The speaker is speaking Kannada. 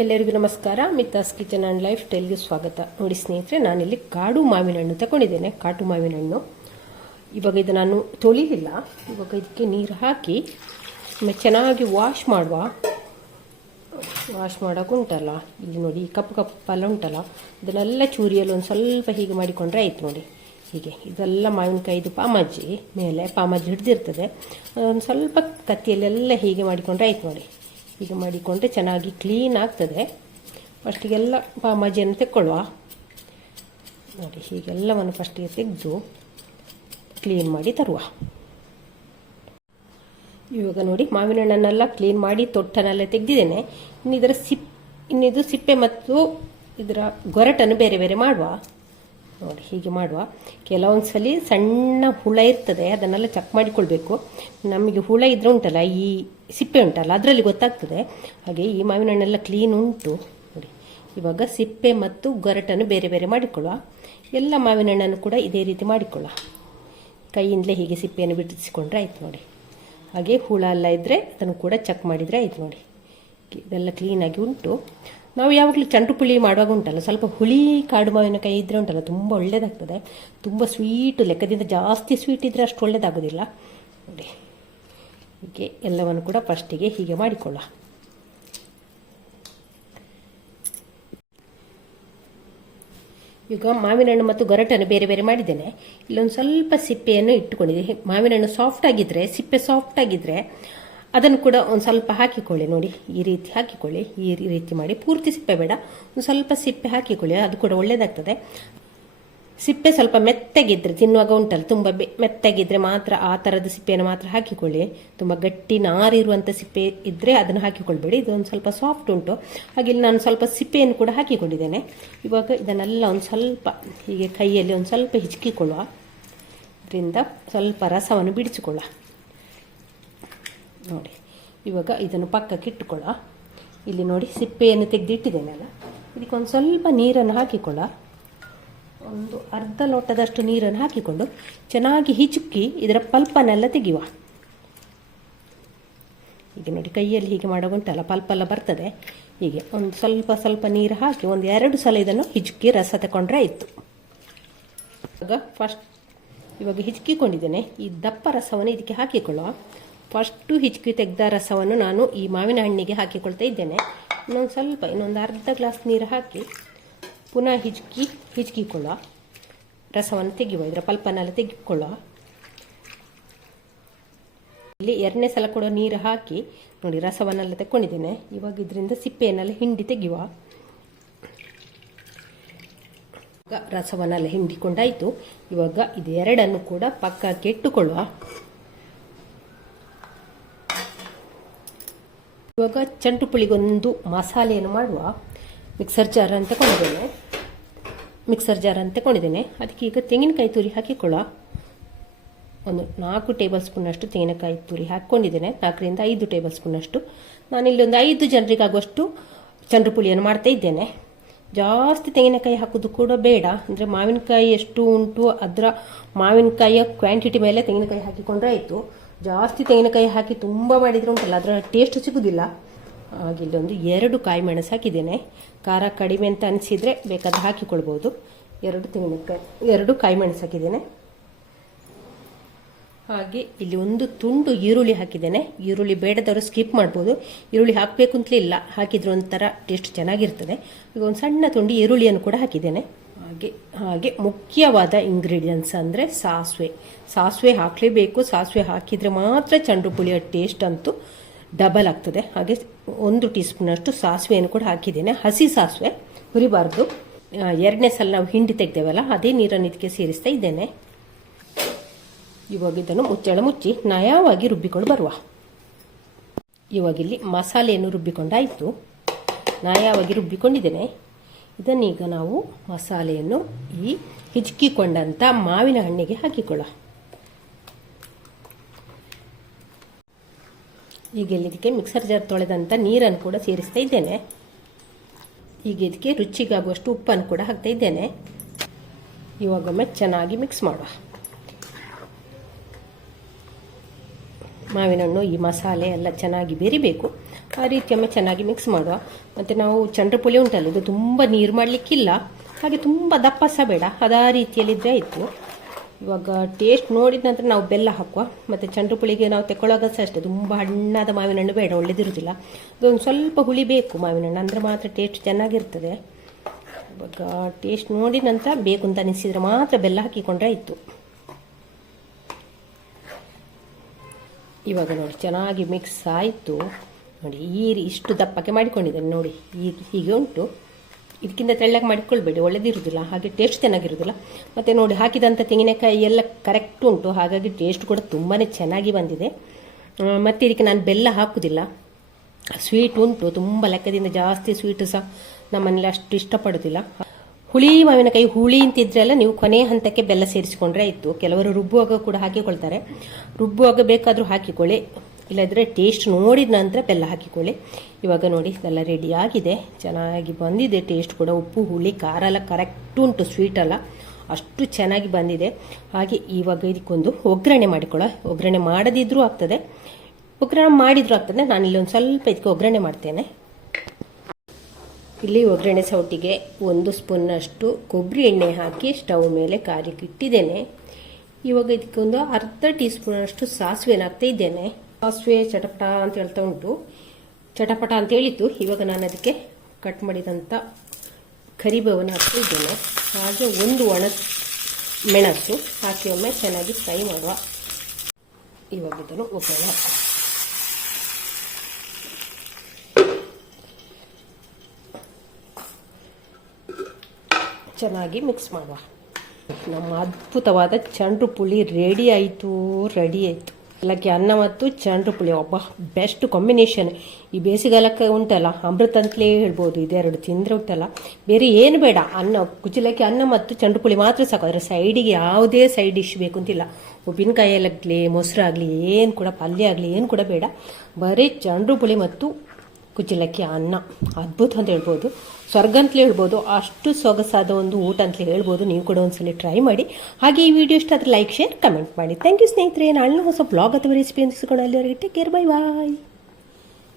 ಎಲ್ಲರಿಗೂ ನಮಸ್ಕಾರ. ಮಿತಾಸ್ ಕಿಚನ್ ಆ್ಯಂಡ್ ಲೈಫ್ ಸ್ಟೈಲ್ಗೆ ಸ್ವಾಗತ. ನೋಡಿ ಸ್ನೇಹಿತರೆ, ನಾನಿಲ್ಲಿ ಕಾಡು ಮಾವಿನ ಹಣ್ಣು ತಗೊಂಡಿದ್ದೇನೆ. ಕಾಟು ಮಾವಿನ ಹಣ್ಣು ಇವಾಗ ಇದು ನಾನು ತೊಳಿಲಿಲ್ಲ. ಇವಾಗ ಇದಕ್ಕೆ ನೀರು ಹಾಕಿ ಚೆನ್ನಾಗಿ ವಾಶ್ ಮಾಡೋಕೆ ಉಂಟಲ್ಲ, ಇಲ್ಲಿ ನೋಡಿ ಈ ಕಪ್ಪು ಕಪ್ಪೆಲ್ಲ ಉಂಟಲ್ಲ, ಇದನ್ನೆಲ್ಲ ಚೂರಿಯಲ್ಲಿ ಒಂದು ಸ್ವಲ್ಪ ಹೀಗೆ ಮಾಡಿಕೊಂಡ್ರೆ ಆಯ್ತು. ನೋಡಿ ಹೀಗೆ ಇದೆಲ್ಲ ಮಾವಿನಕಾಯಿದು ಪಾಮಜ್ಜಿ ಮೇಲೆ ಪಾಮಜ್ಜಿ ಹಿಡ್ದಿರ್ತದೆ. ಒಂದು ಸ್ವಲ್ಪ ಕತ್ತಿಯಲ್ಲೆಲ್ಲ ಹೀಗೆ ಮಾಡಿಕೊಂಡ್ರೆ ಆಯ್ತು. ನೋಡಿ ಹೀಗೆ ಮಾಡಿಕೊಂಡ್ರೆ ಚೆನ್ನಾಗಿ ಕ್ಲೀನ್ ಆಗ್ತದೆ. ಫಸ್ಟಿಗೆಲ್ಲ ಪಾಮಜ್ಜಿಯನ್ನು ತೆಕ್ಕೊಳ್ಳುವ. ನೋಡಿ ಹೀಗೆಲ್ಲವನ್ನು ಫಸ್ಟಿಗೆ ತೆಗೆದು ಕ್ಲೀನ್ ಮಾಡಿ ತರುವ. ಇವಾಗ ನೋಡಿ ಮಾವಿನ ಹಣ್ಣನ್ನೆಲ್ಲ ಕ್ಲೀನ್ ಮಾಡಿ ತೊಟ್ಟನ್ನೆಲ್ಲ ತೆಗೆದಿದ್ದೇನೆ. ಇನ್ನಿದು ಸಿಪ್ಪೆ ಮತ್ತು ಇದರ ಗೊರಟನ್ನು ಬೇರೆ ಬೇರೆ ಮಾಡುವ. ನೋಡಿ ಹೀಗೆ ಮಾಡುವ. ಕೆಲವೊಂದು ಸಲ ಸಣ್ಣ ಹುಳ ಇರ್ತದೆ, ಅದನ್ನೆಲ್ಲ ಚೆಕ್ ಮಾಡಿಕೊಳ್ಬೇಕು. ನಮಗೆ ಹುಳ ಇದ್ರೆ ಉಂಟಲ್ಲ, ಈ ಸಿಪ್ಪೆ ಉಂಟಲ್ಲ ಅದರಲ್ಲಿ ಗೊತ್ತಾಗ್ತದೆ. ಹಾಗೆ ಈ ಮಾವಿನ ಹಣ್ಣೆಲ್ಲ ಕ್ಲೀನ್ ಉಂಟು. ನೋಡಿ ಇವಾಗ ಸಿಪ್ಪೆ ಮತ್ತು ಗೊರಟನ್ನು ಬೇರೆ ಬೇರೆ ಮಾಡಿಕೊಳ್ಳುವ. ಎಲ್ಲ ಮಾವಿನ ಹಣ್ಣನ್ನು ಕೂಡ ಇದೇ ರೀತಿ ಮಾಡಿಕೊಳ್ಳುವ. ಕೈಯಿಂದಲೇ ಹೀಗೆ ಸಿಪ್ಪೆಯನ್ನು ಬಿಡಿಸಿಕೊಂಡ್ರೆ ಆಯ್ತು. ನೋಡಿ ಹಾಗೆ ಹುಳ ಎಲ್ಲ ಇದ್ದರೆ ಅದನ್ನು ಕೂಡ ಚೆಕ್ ಮಾಡಿದರೆ ಆಯ್ತು. ನೋಡಿ ಇದೆಲ್ಲ ಕ್ಲೀನಾಗಿ ಉಂಟು. ನಾವು ಯಾವಾಗಲೂ ಚಂಡು ಪುಳಿ ಮಾಡುವಾಗ ಉಂಟಲ್ಲ, ಸ್ವಲ್ಪ ಹುಳಿ ಕಾಡು ಮಾವಿನಕಾಯಿ ಇದ್ದರೆ ಉಂಟಲ್ಲ ತುಂಬ ಒಳ್ಳೆಯದಾಗ್ತದೆ. ತುಂಬ ಸ್ವೀಟು, ಲೆಕ್ಕದಿಂದ ಜಾಸ್ತಿ ಸ್ವೀಟ್ ಇದ್ದರೆ ಅಷ್ಟು ಒಳ್ಳೆಯದಾಗೋದಿಲ್ಲ. ನೋಡಿ ಹೀಗೆ ಎಲ್ಲವನ್ನು ಕೂಡ ಫಸ್ಟಿಗೆ ಹೀಗೆ ಮಾಡಿಕೊಳ್ಳುವ. ಈಗ ಮಾವಿನ ಹಣ್ಣು ಮತ್ತು ಗೊರಟನ್ನು ಬೇರೆ ಬೇರೆ ಮಾಡಿದ್ದೇನೆ. ಇಲ್ಲೊಂದು ಸ್ವಲ್ಪ ಸಿಪ್ಪೆಯನ್ನು ಇಟ್ಟುಕೊಂಡಿದ್ದೆ. ಮಾವಿನ ಹಣ್ಣು ಸಾಫ್ಟ್ ಆಗಿದ್ದರೆ, ಸಿಪ್ಪೆ ಸಾಫ್ಟ್ ಆಗಿದ್ದರೆ ಅದನ್ನು ಕೂಡ ಒಂದು ಸ್ವಲ್ಪ ಹಾಕಿಕೊಳ್ಳಿ. ನೋಡಿ ಈ ರೀತಿ ಹಾಕಿಕೊಳ್ಳಿ. ಈ ರೀತಿ ಮಾಡಿ, ಪೂರ್ತಿ ಸಿಪ್ಪೆ ಬೇಡ, ಒಂದು ಸ್ವಲ್ಪ ಸಿಪ್ಪೆ ಹಾಕಿಕೊಳ್ಳಿ, ಅದು ಕೂಡ ಒಳ್ಳೆಯದಾಗ್ತದೆ. ಸಿಪ್ಪೆ ಸ್ವಲ್ಪ ಮೆತ್ತಗಿದ್ರೆ ತಿನ್ನುವಾಗ ಉಂಟಲ್ಲ, ತುಂಬ ಮೆತ್ತಗಿದ್ರೆ ಮಾತ್ರ ಆ ಥರದ ಸಿಪ್ಪೆಯನ್ನು ಮಾತ್ರ ಹಾಕಿಕೊಳ್ಳಿ. ತುಂಬ ಗಟ್ಟಿ ನಾರಿರುವಂಥ ಸಿಪ್ಪೆ ಇದ್ದರೆ ಅದನ್ನು ಹಾಕಿಕೊಳ್ಬೇಡಿ. ಇದೊಂದು ಸ್ವಲ್ಪ ಸಾಫ್ಟ್ ಉಂಟು, ಹಾಗೆ ಇಲ್ಲಿ ನಾನು ಸ್ವಲ್ಪ ಸಿಪ್ಪೆಯನ್ನು ಕೂಡ ಹಾಕಿಕೊಂಡಿದ್ದೇನೆ. ಇವಾಗ ಇದನ್ನೆಲ್ಲ ಒಂದು ಸ್ವಲ್ಪ ಹೀಗೆ ಕೈಯಲ್ಲಿ ಒಂದು ಸ್ವಲ್ಪ ಹಿಚ್ಕಿಕೊಳ್ಳುವ. ಇದರಿಂದ ಸ್ವಲ್ಪ ರಸವನ್ನು ಬಿಡಿಸಿಕೊಳ್ಳುವ. ನೋಡಿ ಇವಾಗ ಇದನ್ನು ಪಕ್ಕಕ್ಕೆ ಇಟ್ಟುಕೊಳ್ಳ. ಇಲ್ಲಿ ನೋಡಿ ಸಿಪ್ಪೆಯನ್ನು ತೆಗೆದಿಟ್ಟಿದ್ದೇನಲ್ಲ, ಇದಕ್ಕೊಂದು ಸ್ವಲ್ಪ ನೀರನ್ನು ಹಾಕಿಕೊಳ್ಳ. ಒಂದು ಅರ್ಧ ಲೋಟದಷ್ಟು ನೀರನ್ನು ಹಾಕಿಕೊಂಡು ಚೆನ್ನಾಗಿ ಹಿಚುಕಿ ಇದರ ಪಲ್ಪನ್ನೆಲ್ಲ ತೆಗೆಯುವ. ಹೀಗೆ ನೋಡಿ ಕೈಯಲ್ಲಿ ಹೀಗೆ ಮಾಡೋಗುಂಟಲ್ಲ, ಪಲ್ಪೆಲ್ಲ ಬರ್ತದೆ. ಹೀಗೆ ಒಂದು ಸ್ವಲ್ಪ ಸ್ವಲ್ಪ ನೀರು ಹಾಕಿ ಒಂದು 2 ಸಲ ಇದನ್ನು ಹಿಚುಕಿ ರಸ ತಗೊಂಡ್ರೆ ಆಯಿತು. ಇವಾಗ ಹಿಚುಕಿಕೊಂಡಿದ್ದೇನೆ. ಈ ದಪ್ಪ ರಸವನ್ನು ಇದಕ್ಕೆ ಹಾಕಿಕೊಳ್ಳುವ. ಫಸ್ಟು ಹಿಚುಕಿ ತೆಗೆದ ರಸವನ್ನು ನಾನು ಈ ಮಾವಿನ ಹಣ್ಣಿಗೆ ಹಾಕಿಕೊಳ್ತಾ ಇದ್ದೇನೆ. ಇನ್ನೊಂದು ಅರ್ಧ ಗ್ಲಾಸ್ ನೀರು ಹಾಕಿ ಪುನಃ ಹಿಚುಕಿಕೊಳ್ಳುವ. ರಸವನ್ನು ತೆಗೆಯುವ, ಇದರ ಪಲ್ಪನ್ನೆಲ್ಲ ತೆಗೆದುಕೊಳ್ಳುವ. ಇಲ್ಲಿ 2ನೇ ಸಲ ಕೂಡ ನೀರು ಹಾಕಿ ನೋಡಿ ರಸವನ್ನೆಲ್ಲ ತೆಕ್ಕೊಂಡಿದ್ದೇನೆ. ಇವಾಗ ಇದರಿಂದ ಸಿಪ್ಪೆಯನ್ನೆಲ್ಲ ಹಿಂಡಿ ತೆಗೆಯುವ. ರಸವನ್ನೆಲ್ಲ ಹಿಂಡಿಕೊಂಡಾಯಿತು. ಇವಾಗ ಇದು 2 ಕೂಡ ಪಕ್ಕಕ್ಕೆ ಇಟ್ಟುಕೊಳ್ಳುವ. ಇವಾಗ ಚಂಟು ಪುಳಿಗೊಂದು ಮಸಾಲೆಯನ್ನು ಮಾಡುವ. ಮಿಕ್ಸರ್ ಜಾರ್ ಅಂತ ತಗೊಂಡಿದ್ದೇನೆ. ಅದಕ್ಕೆ ಈಗ ತೆಂಗಿನಕಾಯಿ ತುರಿ ಹಾಕಿಕೊಳ್ಳ. ಒಂದು 4 ಟೇಬಲ್ ಸ್ಪೂನಷ್ಟು ತೆಂಗಿನಕಾಯಿ ತುರಿ ಹಾಕ್ಕೊಂಡಿದ್ದೇನೆ. 4ರಿಂದ 5 ಟೇಬಲ್ ಸ್ಪೂನಷ್ಟು. ನಾನಿಲ್ಲಿ ಒಂದು 5 ಜನರಿಗಾಗುವಷ್ಟು ಚಂಡು ಪುಳಿಯನ್ನು ಮಾಡ್ತಾ ಇದ್ದೇನೆ. ಜಾಸ್ತಿ ತೆಂಗಿನಕಾಯಿ ಹಾಕೋದು ಕೂಡ ಬೇಡ. ಅಂದರೆ ಮಾವಿನಕಾಯಿ ಎಷ್ಟು ಉಂಟು ಅದರ ಮಾವಿನಕಾಯಿಯ ಕ್ವಾಂಟಿಟಿ ಮೇಲೆ ತೆಂಗಿನಕಾಯಿ ಹಾಕಿಕೊಂಡ್ರೆ ಆಯಿತು. ಜಾಸ್ತಿ ತೆಂಗಿನಕಾಯಿ ಹಾಕಿ ತುಂಬ ಮಾಡಿದರೆ ಉಂಟಲ್ಲ, ಅದರ ಟೇಸ್ಟ್ ಸಿಗೋದಿಲ್ಲ. ಹಾಗೆ ಇಲ್ಲೊಂದು 2 ಕಾಯಿ ಮೆಣಸು ಹಾಕಿದ್ದೇನೆ. ಖಾರ ಕಡಿಮೆ ಅಂತ ಅನಿಸಿದರೆ ಬೇಕಾದ್ರೆ ಹಾಕಿಕೊಳ್ಬೋದು. 2 ಕಾಯಿ ಮೆಣಸು ಹಾಕಿದ್ದೇನೆ. ಹಾಗೆ ಇಲ್ಲಿ ಒಂದು ತುಂಡು ಈರುಳ್ಳಿ ಹಾಕಿದ್ದೇನೆ. ಈರುಳ್ಳಿ ಬೇಡದವರು ಸ್ಕಿಪ್ ಮಾಡ್ಬೋದು. ಈರುಳ್ಳಿ ಹಾಕಬೇಕು ಅಂತಲೇ ಇಲ್ಲ, ಹಾಕಿದ್ರೆ ಒಂಥರ ಟೇಸ್ಟ್ ಚೆನ್ನಾಗಿರ್ತದೆ. ಈಗ ಒಂದು ಸಣ್ಣ ತುಂಡು ಈರುಳ್ಳಿಯನ್ನು ಕೂಡ ಹಾಕಿದ್ದೇನೆ. ಹಾಗೆ ಮುಖ್ಯವಾದ ಇಂಗ್ರೀಡಿಯೆಂಟ್ಸ್ ಅಂದರೆ ಸಾಸಿವೆ ಹಾಕಲೇಬೇಕು. ಸಾಸಿವೆ ಹಾಕಿದರೆ ಮಾತ್ರ ಚಂಡು ಪುಳಿಯ ಟೇಸ್ಟ್ ಅಂತೂ ಡಬಲ್ ಆಗ್ತದೆ. ಹಾಗೆ 1 ಟೀ ಸ್ಪೂನಷ್ಟು ಸಾಸಿವೆಯನ್ನು ಕೂಡ ಹಾಕಿದ್ದೇನೆ. ಹಸಿ ಸಾಸಿವೆ, ಹುರಿಬಾರ್ದು. 2ನೇ ಸಲ ನಾವು ಹಿಂಡಿ ತೆಗೆದೇವಲ್ಲ, ಅದೇ ನೀರನ್ನು ಇದಕ್ಕೆ ಸೇರಿಸ್ತಾ ಇದ್ದೇನೆ. ಇವಾಗ ಇದನ್ನು ಮುಚ್ಚಿ ನಯವಾಗಿ ರುಬ್ಬಿಕೊಂಡು ಬರುವ. ಇವಾಗಿಲ್ಲಿ ಮಸಾಲೆಯನ್ನು ರುಬ್ಬಿಕೊಂಡಾಯಿತು. ನಯವಾಗಿ ರುಬ್ಬಿಕೊಂಡಿದ್ದೇನೆ. ಇದನ್ನೀಗ ನಾವು ಮಸಾಲೆಯನ್ನು ಈ ಹಿಚುಕಿಕೊಂಡಂಥ ಮಾವಿನ ಹಣ್ಣಿಗೆ ಹಾಕಿಕೊಳ್ಳ. ಈಗ ಇದಕ್ಕೆ ಮಿಕ್ಸರ್ ಜಾರ್ ತೊಳೆದಂಥ ನೀರನ್ನು ಕೂಡ ಸೇರಿಸ್ತಾ ಇದ್ದೇನೆ. ಈಗ ಇದಕ್ಕೆ ರುಚಿಗಾಗುವಷ್ಟು ಉಪ್ಪನ್ನು ಕೂಡ ಹಾಕ್ತಾ ಇದ್ದೇನೆ. ಇವಾಗೊಮ್ಮೆ ಚೆನ್ನಾಗಿ ಮಿಕ್ಸ್ ಮಾಡುವ. ಮಾವಿನ ಹಣ್ಣು ಈ ಮಸಾಲೆ ಎಲ್ಲ ಚೆನ್ನಾಗಿ ಬೆರಿಬೇಕು. ಆ ರೀತಿ ಒಮ್ಮೆ ಚೆನ್ನಾಗಿ ಮಿಕ್ಸ್ ಮಾಡುವ. ಮತ್ತು ನಾವು ಚಂದ್ರಪುಳಿ ಉಂಟಲ್ಲ, ಇದು ತುಂಬ ನೀರು ಮಾಡಲಿಕ್ಕಿಲ್ಲ, ಹಾಗೆ ತುಂಬ ದಪ್ಪ ಸಹ ಬೇಡ, ಅದೇ ರೀತಿಯಲ್ಲಿದ್ದರೆ ಆಯಿತು. ಇವಾಗ ಟೇಸ್ಟ್ ನೋಡಿದ ನಂತರ ನಾವು ಬೆಲ್ಲ ಹಾಕುವ. ಮತ್ತು ಚಂದ್ರಪುಳಿಗೆ ನಾವು ತೆಕ್ಕೊಳ್ಳೋವಾಗ ಸಹ ಅಷ್ಟೇ, ತುಂಬ ಹಣ್ಣಾದ ಮಾವಿನ ಹಣ್ಣು ಬೇಡ, ಒಳ್ಳೆದಿರುವುದಿಲ್ಲ. ಅದೊಂದು ಸ್ವಲ್ಪ ಹುಳಿ ಬೇಕು ಮಾವಿನ ಹಣ್ಣು, ಅಂದರೆ ಮಾತ್ರ ಟೇಸ್ಟ್ ಚೆನ್ನಾಗಿರ್ತದೆ. ಇವಾಗ ಟೇಸ್ಟ್ ನೋಡಿದ ನಂತರ ಬೇಕು ಅಂತ ಅನಿಸಿದರೆ ಮಾತ್ರ ಬೆಲ್ಲ ಹಾಕಿಕೊಂಡ್ರೆ ಆಯಿತು. ಇವಾಗ ನೋಡಿ ಚೆನ್ನಾಗಿ ಮಿಕ್ಸ್ ಆಯಿತು. ನೋಡಿ ಇಷ್ಟು ದಪ್ಪಕ್ಕೆ ಮಾಡಿಕೊಂಡಿದ್ದೇನೆ ನೋಡಿ, ಹೀಗೆ ಉಂಟು. ಇದಕ್ಕಿಂತ ತೆಳ್ಳಗೆ ಮಾಡಿಕೊಳ್ಬೇಡಿ, ಒಳ್ಳೆದಿರುವುದಿಲ್ಲ, ಹಾಗೆ ಟೇಸ್ಟ್ ಚೆನ್ನಾಗಿರುವುದಿಲ್ಲ. ಮತ್ತು ನೋಡಿ ಹಾಕಿದಂಥ ತೆಂಗಿನಕಾಯಿ ಎಲ್ಲ ಕರೆಕ್ಟ್ ಉಂಟು, ಹಾಗಾಗಿ ಟೇಸ್ಟ್ ಕೂಡ ತುಂಬಾ ಚೆನ್ನಾಗಿ ಬಂದಿದೆ. ಮತ್ತು ಇದಕ್ಕೆ ನಾನು ಬೆಲ್ಲ ಹಾಕುವುದಿಲ್ಲ, ಸ್ವೀಟ್ ಉಂಟು, ತುಂಬ ಲೆಕ್ಕದಿಂದ ಜಾಸ್ತಿ ಸ್ವೀಟು ಸಹ ನಮ್ಮನೇಲಿ ಅಷ್ಟು ಇಷ್ಟಪಡೋದಿಲ್ಲ. ಹುಳಿ ಮಾವಿನಕಾಯಿ ಹುಳಿ ಅಂತಿದ್ರೆಲ್ಲ ನೀವು ಕೊನೆಯ ಹಂತಕ್ಕೆ ಬೆಲ್ಲ ಸೇರಿಸಿಕೊಂಡ್ರೆ ಆಯಿತು. ಕೆಲವರು ರುಬ್ಬುವಾಗ ಕೂಡ ಹಾಕಿಕೊಳ್ತಾರೆ, ರುಬ್ಬುವಾಗ ಬೇಕಾದರೂ ಹಾಕಿಕೊಳ್ಳಿ, ಇಲ್ಲದ್ರೆ ಟೇಸ್ಟ್ ನೋಡಿದ ನಂತರ ಬೆಲ್ಲ ಹಾಕಿಕೊಳ್ಳಿ. ಇವಾಗ ನೋಡಿ ಎಲ್ಲ ರೆಡಿ ಆಗಿದೆ, ಚೆನ್ನಾಗಿ ಬಂದಿದೆ. ಟೇಸ್ಟ್ ಕೂಡ ಉಪ್ಪು ಹುಳಿ ಖಾರ ಎಲ್ಲ ಕರೆಕ್ಟ್ ಉಂಟು, ಸ್ವೀಟ್ ಎಲ್ಲ ಅಷ್ಟು ಚೆನ್ನಾಗಿ ಬಂದಿದೆ. ಹಾಗೆ ಇವಾಗ ಇದಕ್ಕೊಂದು ಒಗ್ಗರಣೆ ಮಾಡಿಕೊಳ್ಳೋ. ಒಗ್ಗರಣೆ ಮಾಡದಿದ್ರೂ ಆಗ್ತದೆ, ಒಗ್ಗರಣೆ ಮಾಡಿದ್ರೂ ಆಗ್ತದೆ. ನಾನಿಲ್ಲಿ ಒಂದು ಸ್ವಲ್ಪ ಇದಕ್ಕೆ ಒಗ್ಗರಣೆ ಮಾಡ್ತೇನೆ. ಇಲ್ಲಿ ಒಗ್ಗರಣೆ ಸೌಟಿಗೆ 1 ಸ್ಪೂನ್ನಷ್ಟು ಕೊಬ್ಬರಿ ಎಣ್ಣೆ ಹಾಕಿ ಸ್ಟವ್ ಮೇಲೆ ಕಾಲಿಕ್ಕೆ ಇಟ್ಟಿದ್ದೇನೆ. ಇವಾಗ ಇದಕ್ಕೊಂದು ಅರ್ಧ ಟೀ ಸ್ಪೂನಷ್ಟು ಸಾಸಿವೆನ ಹಾಕ್ತಾ ಇದ್ದೇನೆ. ಸಾಸಿವೆ ಚಟಪಟ ಅಂತ ಹೇಳ್ತಾ ಉಂಟು, ಚಟಪಟ ಅಂತ ಹೇಳಿತ್ತು. ಇವಾಗ ನಾನು ಅದಕ್ಕೆ ಕಟ್ ಮಾಡಿದಂಥ ಕರಿಬೇವನ್ನು ಹಾಕ್ತಾ ಇದ್ದೇನೆ. ಹಾಗೆ 1 ಒಣ ಮೆಣಸು ಹಾಕಿ ಒಮ್ಮೆ ಚೆನ್ನಾಗಿ ಫ್ರೈ ಮಾಡುವ. ಇವಾಗ ಇದನ್ನು ಒಗ್ಗರಣೆ ಹಾಕಿ ಚೆನ್ನಾಗಿ ಮಿಕ್ಸ್ ಮಾಡುವ. ನಮ್ಮ ಅದ್ಭುತವಾದ ಚಂದ್ರಪುಳಿ ರೆಡಿ ಆಯಿತು. ಬೆಳಗ್ಗೆ ಅನ್ನ ಮತ್ತು ಚಂದ್ರಪುಳಿ ಒಬ್ಬ ಬೆಸ್ಟ್ ಕಾಂಬಿನೇಷನ್. ಈ ಬೇಸಿಗೆಗಾಲಕ್ಕೆ ಉಂಟಲ್ಲ, ಅಮೃತ ಅಂತಲೇ ಹೇಳ್ಬೋದು. ಇದೆರಡು ತಿಂದರೆ ಉಂಟಲ್ಲ, ಬೇರೆ ಏನು ಬೇಡ. ಅನ್ನ ಕುಚಲಕ್ಕಿ ಅನ್ನ ಮತ್ತು ಚಂದ್ರಪುಳಿ ಮಾತ್ರ ಸಾಕು. ಅದರ ಸೈಡಿಗೆ ಯಾವುದೇ ಸೈಡ್ ಡಿಶ್ ಬೇಕು ಅಂತಿಲ್ಲ. ಉಪ್ಪಿನಕಾಯಲ್ಲಾಗಲಿ ಮೊಸರಾಗಲಿ ಏನು ಕೂಡ, ಪಲ್ಯ ಆಗಲಿ ಏನು ಕೂಡ ಬೇಡ. ಬರೀ ಚಂದ್ರಪುಳಿ ಮತ್ತು ಕುಚಲಕ್ಕಿ ಅನ್ನ ಅದ್ಭುತ ಅಂತ ಹೇಳ್ಬೋದು, ಸ್ವರ್ಗ ಅಂತಲೇ ಹೇಳ್ಬೋದು. ಅಷ್ಟು ಸೊಗಸಾದ ಒಂದು ಊಟ ಅಂತಲೇ ಹೇಳ್ಬೋದು. ನೀವು ಕೂಡ ಒಂದ್ಸಲ ಟ್ರೈ ಮಾಡಿ. ಹಾಗೆ ಈ ವಿಡಿಯೋ ಇಷ್ಟ ಆದರೆ ಲೈಕ್, ಶೇರ್, ಕಮೆಂಟ್ ಮಾಡಿ. ಥ್ಯಾಂಕ್ ಯು ಸ್ನೇಹಿತರೆ. ನಾಳೆ ಹೊಸ ಬ್ಲಾಗ್ ಅಥವಾ ರೆಸಿಪಿ ಅಂದಿಸಿಕೊಂಡು ಅಲ್ಲಿವರೆಗೆ ಟೇಕ್ ಕೇರ್, ಬೈ ಬಾಯ್.